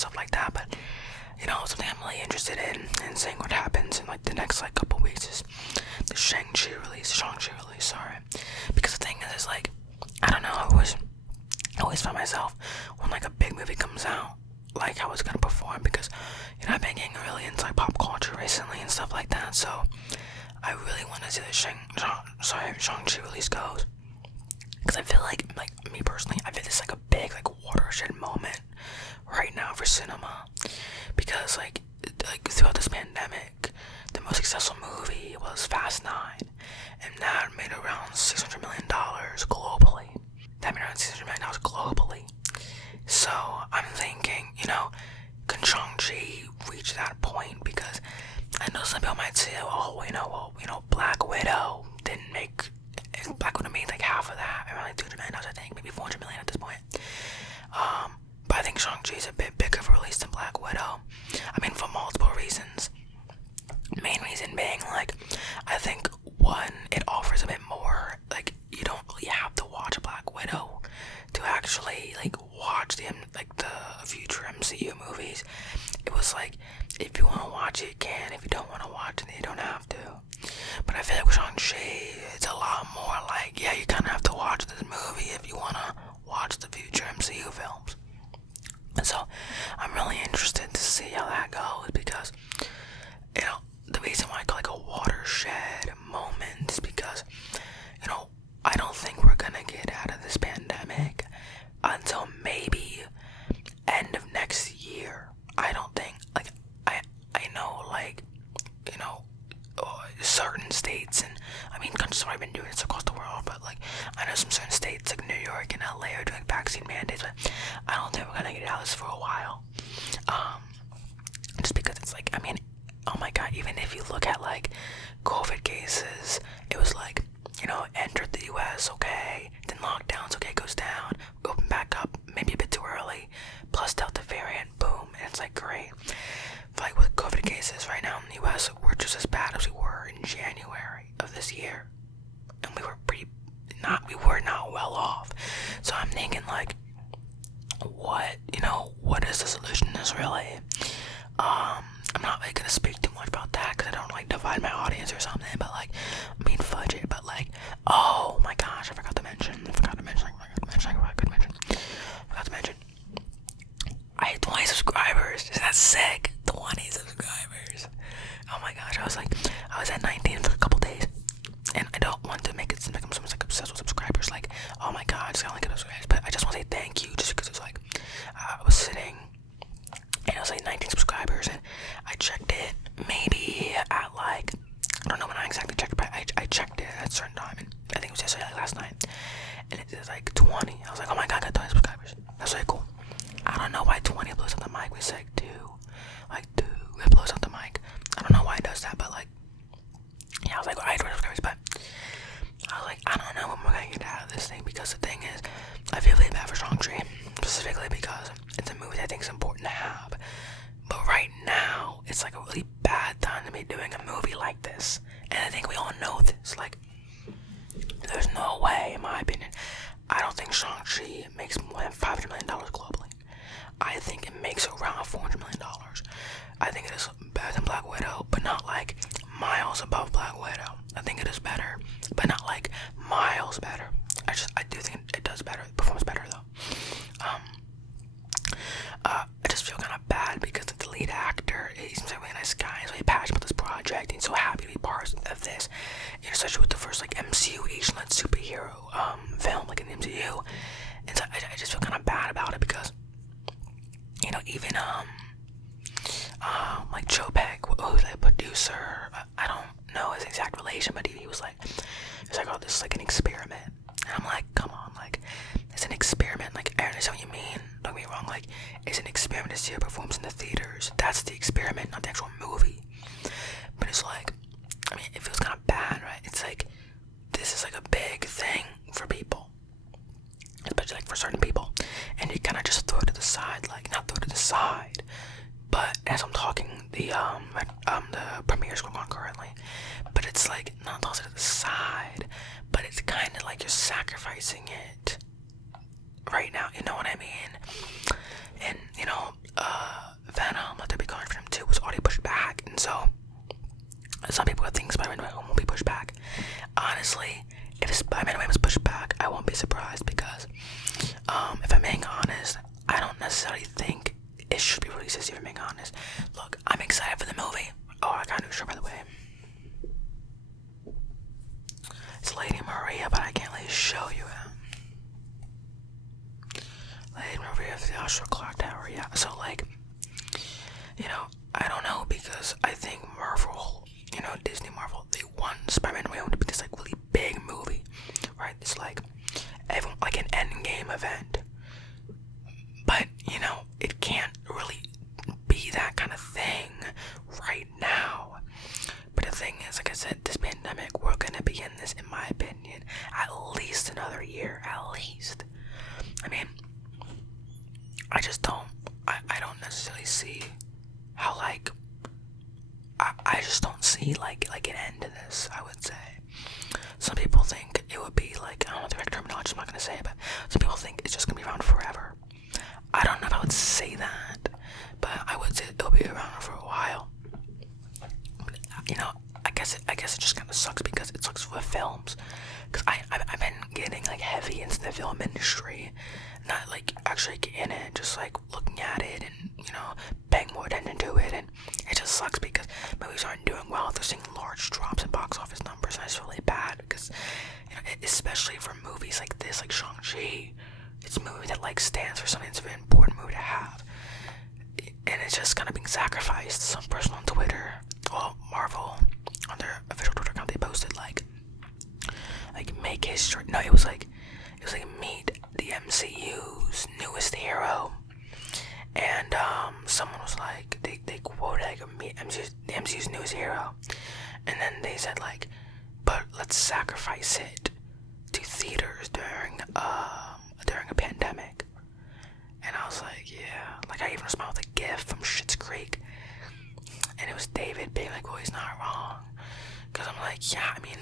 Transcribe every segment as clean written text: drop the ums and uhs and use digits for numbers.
stuff like that. But something I'm really interested in seeing what happens in like the next like couple weeks is the Shang-Chi release. Sorry, because the thing is like I don't know. I always find myself when like a big movie comes out, like how it's gonna perform, because I've been getting really into like pop culture recently and stuff like that. So I really want to see the Shang-Chi release goes, because I feel like me personally, I feel this like a big like watershed moment right now for cinema, because like throughout this pandemic, the most successful movie was Fast 9, and that made around $600 million globally. Globally. So I'm thinking, can Shang-Chi reach that point? Because I know some people might say, Black Widow made like half of that, around like $200 million, I think, maybe $400 million at this point. But I think Shang-Chi is a bit bigger of a release than Black Widow. I mean, for multiple reasons. Main reason being, like, I think one, it offers a bit more. Like, you don't really have to watch Black Widow to actually like watch the future MCU movies. It was like, if you want to watch it, you can. If you don't want to watch it, then you don't have to. But I feel like with Shang-Chi, it's a lot more like, yeah, you kind of have to watch this movie if you want to watch the future MCU films. And so I'm really interested to see how that goes, because the reason why I call it like a watershed moment is because I don't think we're gonna get out of this pandemic until maybe end of next year. I don't think, like, I know, like, certain states, and I mean countries have already been doing this across the world, but like I know some certain states like New York and LA are doing vaccine mandates, but I don't think we're gonna get out of this for a while. Just because it's like, I mean, oh my god, even if you look at like COVID cases, it was like, entered the US, okay, then lockdowns, okay, goes down, open back up, maybe a bit too early, plus Delta variant, boom, and it's like great. Like with COVID cases right now in the US, we're just as bad as we were in January of this year, and we were not well off. So I'm thinking like, what is the solution to this really? I'm not really gonna speak too much about that because I don't like divide my audience or something, but like, I mean, fudge it, but like, oh my gosh, I forgot to mention, I had 20 subscribers. Isn't that sick? 20 subscribers. Oh my gosh, I was at 19 for a couple days, and I don't want to make it seem like I'm someone's like obsessed with subscribers, like, oh my god, just gotta like subscribers, but I just want to say thank you, just because it's like, I was sitting, and it was like 19 subscribers, and I checked it maybe at like, I don't know when I exactly checked it, but I checked it at a certain time, and I think it was yesterday, like last night, and it was like 20. I was like, oh my god, I got 20 subscribers. That's really cool. I don't know why 20 blows up the mic. We said 2. Like 2, it blows up the mic. I don't know why it does that, but like, yeah, I was like, well, I had 20 subscribers, but I was like, I don't know when we're gonna get out of this thing, because the thing is, I feel really bad for Shang-Chi, specifically because it's a movie that I think is important to have. But right now, it's like a really bad time to be doing a movie like this. And I think we all know this. Like, there's no way, in my opinion, I don't think Shang-Chi makes more than $500 million globally. I think it makes around $400 million. I think it is better than Black Widow, but not like miles above Black Widow. I think it is better, but not like miles better. I do think it does better. It performs better though. I just feel kind of bad because the lead actor, he seems like a really nice guy. He's really passionate about this project. He's so happy to be part of this, especially with the first like MCU Asian-led superhero film like in the MCU. And so I just feel kind of bad about it because, even like Joe Peck, who's like a producer, I don't know his exact relation, but he was like, oh, this is like an experiment. And I'm like, come on, like, it's an experiment. Like, I understand what you mean. Don't get me wrong. Like, it's an experiment to see how it performs in the theaters. That's the experiment, not the actual movie. But it's like, I mean, it feels kind of bad, right? It's like, this is like a big thing for people, especially like for certain people, and you kind of just throw it to the side. Like, not throw it to the side, but as I'm talking, the premieres going on currently, but it's like not toss it to the side, but it's kind of like you're sacrificing it right now, you know what I mean? And yeah. So like, I don't know, because I think Marvel, Disney Marvel, they want Spider-Man Way Home to be this like really big movie, right? It's like everyone like an Endgame event, but it can't really be that kind of thing right now. But the thing is, like I said, this pandemic, we're gonna be in this, in my opinion, at least another year, at least. I mean, I just don't, I don't necessarily see how, like, I just don't see, like an end to this, I would say. Some people think it would be, like, I don't know the correct terminology, I'm not gonna say it, but some people think it's just gonna be around forever. I don't know if I would say that, but I would say it'll be around for a while. I guess it just kind of sucks, because it sucks with films, because I've been getting like heavy into the film industry, not like actually in it, just like looking at it and paying more attention to it, and it just sucks because movies aren't doing well. They're seeing large drops in box office numbers, and it's really bad because especially for movies like this, like Shang-Chi, it's a movie that like stands for something that's a very important movie to have, and it's just kind of being sacrificed. Some person on Twitter, well, Marvel, on their official Twitter account, they posted like make history. No, it was like meet the MCU's newest hero, and someone was like, they quoted like meet the MCU's newest hero, and then they said like, but let's sacrifice it to theaters during a pandemic. And I was like, yeah, like I even responded with a GIF from Schitt's Creek, and it was David being like, well, he's not wrong, because I'm like, yeah, I mean,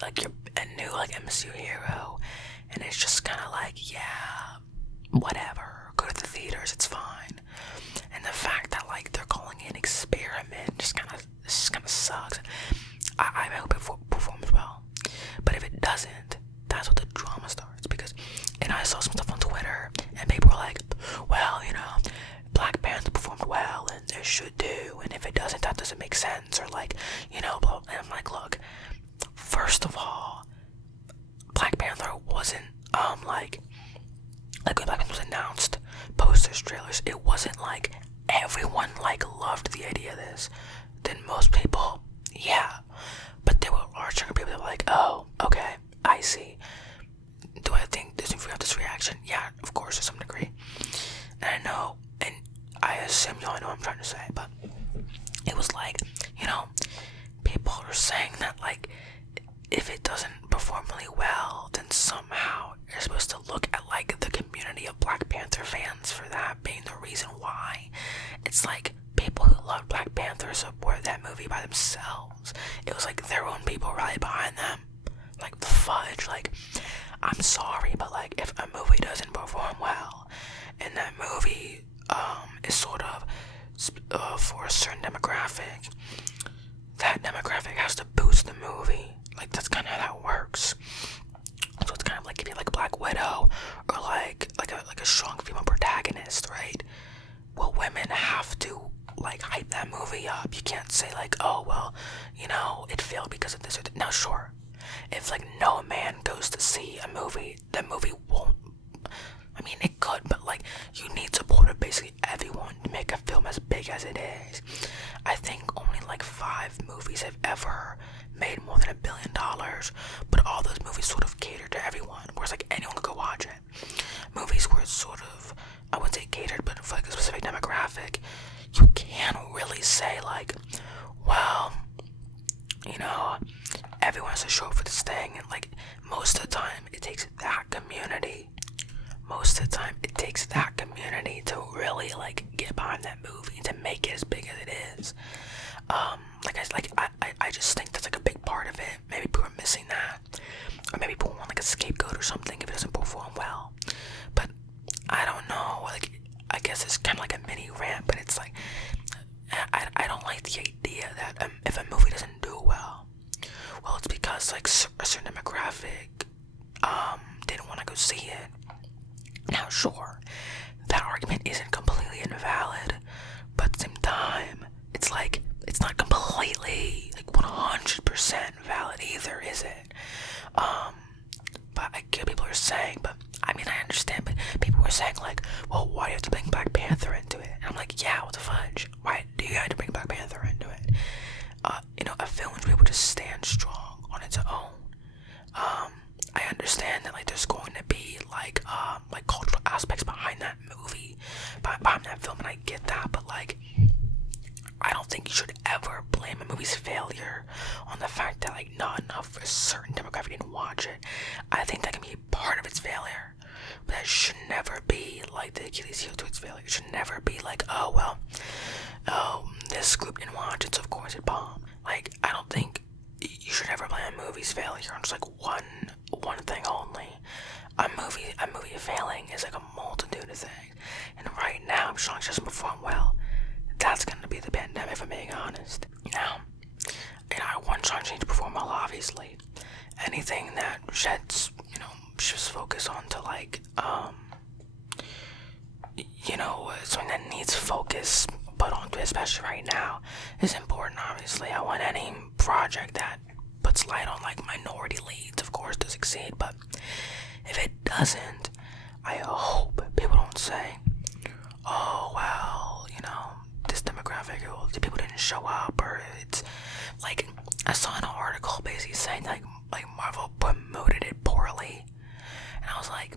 like you're a new like MCU hero, and it's just kind of like, yeah, whatever, go to the theaters, it's fine. And the fact that like they're calling it an experiment just kind of sucks. I hope it performs well, but if it doesn't, that's what the drama starts. Because, and I saw some stuff on Twitter, and people were like, well, Black Panther performed well, and it should do, and if it doesn't, that doesn't make sense, or like, blah. And I'm like, look, first of all, Black Panther wasn't, like when Black Panther was announced, posters, trailers, it wasn't like everyone, like, loved the idea of this. Then most people, yeah, but there were large chunk of people that were like, oh, okay, I see. Do I think Disney will have this reaction? Yeah, of course, to some degree. And I know, and I assume y'all know what I'm trying to say, but it was like, people are saying that, like, if it doesn't perform really well, then somehow you're supposed to look at, like, the community of Black Panther fans for that being the reason why. It's like, people who love Black Panther support that movie by themselves. It was like their own people rallied behind them. Like, the fudge, like, I'm sorry, but, like, if a movie doesn't perform well, and that movie, is sort of, for a certain demographic, that demographic has to boost the movie. Like, that's kind of how that works. So it's kind of like if you like Black Widow, or like a strong female protagonist, right? Well, women have to like hype that movie up. You can't say like, oh well, it failed because of this or that. Now, sure, if like no man goes to see a movie, the movie won't. I mean, it could, but like you need support of basically everyone to make a film as big as it is. I think only like 5 movies have ever made more than $1 billion, but all those movies sort of cater to everyone, whereas like anyone could go watch it. Movies where it's sort of, I wouldn't say catered, but for like a specific demographic, you can't really say like, well, everyone has to show up for this thing, and like most of the time it takes that community. Most of the time it takes that community to really like get behind that movie to make it as big as it is. I just think that's like a big part of it. Maybe people are missing that, or maybe people want like a scapegoat or something if it doesn't perform well. But I don't know. Like, I guess it's kind of like a mini rant, but it's like I don't like the idea that if a movie doesn't do well, it's because like a certain demographic didn't want to go see it. Now, sure, that argument isn't completely invalid, but at the same time, it's like, it's not completely, like, 100% valid either, is it? But I get what people are saying, but, I mean, I understand, but people were saying like, well, why do you have to bring Black Panther into it? And I'm like, yeah, what the fudge? Why do you have to bring Black Panther into it? A film should be able to stand strong on its own. I understand that like there's going to be like cultural aspects behind that movie, behind that film, and I get that, but like I don't think you should ever blame a movie's failure on the fact that like not enough for a certain demographic didn't watch it. I think that can be part of its failure, but that should never be like the Achilles heel to its failure. It should never be like, oh well, this group didn't watch it, so of course it bombed. Like I don't think you should ever blame a movie's failure on just like one thing only. A movie failing is like a multitude of things, and right now Shang-Chi doesn't perform well. That's gonna be the pandemic, if I'm being honest. Now, and I want Shang-Chi to perform well, obviously. Anything that sheds focus onto like something that needs focus put onto it, especially right now, is important. Obviously, I want any project that puts light on like minority leads, of course, to succeed. But if it doesn't, I hope people don't say, "Oh well, this demographic, the people didn't show up," or it's like I saw an article basically saying like Marvel promoted it poorly, and I was like,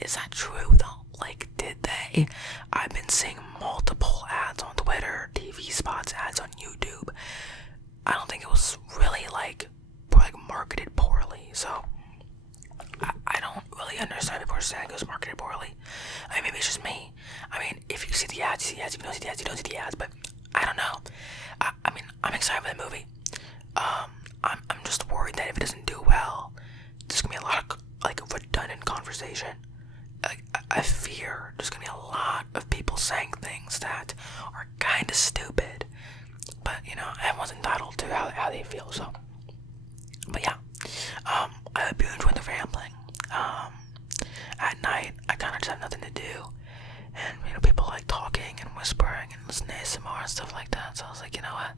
is that true though? Like, did they? I've been seeing multiple ads on Twitter, TV spots, ads on YouTube. I don't think it was really like marketed poorly, so I don't really understand people are saying it was marketed poorly. I mean, maybe it's just me. I mean, if you see the ads, you see the ads. If you don't see the ads, you don't see the ads. But I don't know. I mean, I'm excited for the movie. I'm just worried that if it doesn't do well, there's gonna be a lot of like redundant conversation. I fear there's gonna be a lot of people saying things that are kind of stupid. But everyone's entitled to how they feel. So, but yeah, I hope you enjoyed the rambling. At night, I kind of just have nothing to do, and people like talking and whispering and listening to ASMR and stuff like that. So I was like, you know what,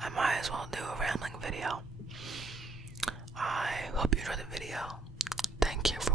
I might as well do a rambling video. I hope you enjoyed the video. Thank you for